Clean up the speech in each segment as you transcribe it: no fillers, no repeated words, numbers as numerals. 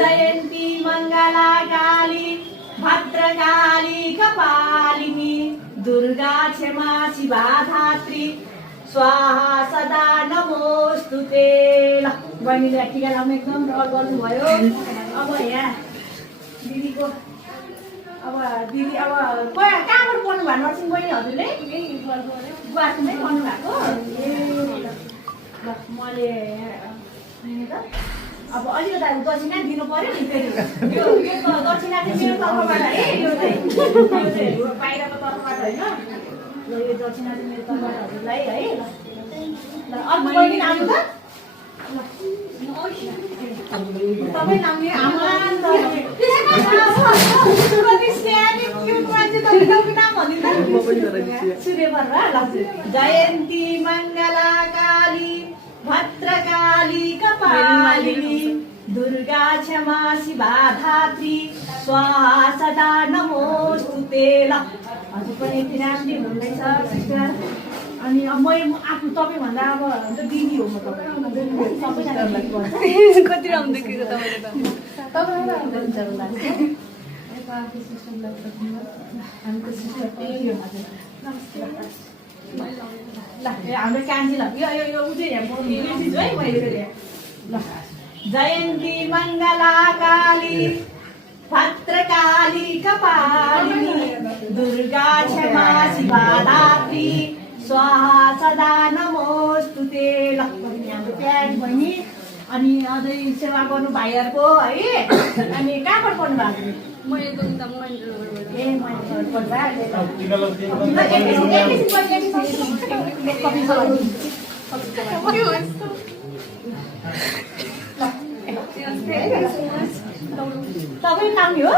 जयन्ती मङ्गला काली भद्रकाली कपालिनी दुर्गा क्षमा शिवा धात्री स्वाहा सदा नमोस्तुते। ल बहिनीले टिका लाउनु एकदम रहर गर्नुभयो। अब यहाँ दिदीको अब दिदी अब कहाँबाट पढ्नु भएको नर्सिङ बहिनी हजुरले? गुवाहाटीमै पढ्नु भएको? ए ल मैले अब अलिकता दक्षिणा दिनु पर्यो नि फेरि। यो दक्षिणा चाहिँ मेरो तर्फबाट है, यो चाहिँ बाहिरको तर्फबाट होइन। ल यो दक्षिणा चाहिँ मेरो तर्फबाट हजुरलाई है। ल अर्को बहिनी आउनु त। तपाईँ नाउने आमान जयन्ती मङ्गला काली भद्रकाली कपालिनी दुर्गा क्षमा शिवा धात्री स्वाहा सदा नमोस्तुते। ल हजुर पनि यति राम्रै हुनुहुँदैछ सिस्टर। अनि अब म आफू तपाईँभन्दा अब दिदी हो म सबैजना कति राम्रो देखेको तपाईँले त। ल हाम्रो कान्छी ल यो यो उ चाहिँ है मैले ल जयन्ती मङ्गला काली भद्रकाली कपालिनी दुर्गा क्षमा शिवा धात्री स्वाहा सदा नमोस्तुते। ल हाम्रो प्यारी बहिनी अनि अझै सेवा गर्नु भाइहरूको है। अनि कहाँबाट पढ्नु भएको? मैले त उता ए मैले पढ्नु तपाईँ नानी हो?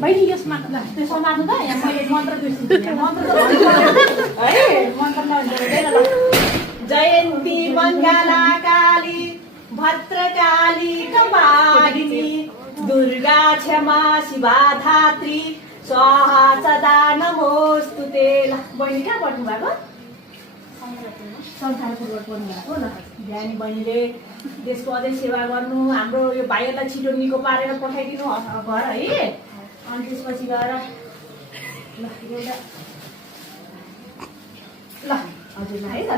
बहिनी यसमा त्यो समात्नु त यहाँ मैले मन्त्र बिर्सिन्छु। मन्त्र है मन्त्र नहुँदैन। ल जयन्ती मङ्गला काली भद्रकाली कपालिनी दुर्गा क्षमा शिवा धात्री स्वाहा सदा नमोस्तुते। ल बहिनी कहाँ पढ्नु भएको? संसारपुरबाट पढ्नु भएको। ल ध्यानी बहिनीले देशको अझै सेवा गर्नु, हाम्रो यो भाइहरूलाई छिटो निको पारेर पठाइदिनु घर है। अनि त्यसपछि गएर ल एउटा ल हजुरलाई है।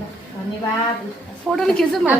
ल धन्यवाद। फोटो खिच्नु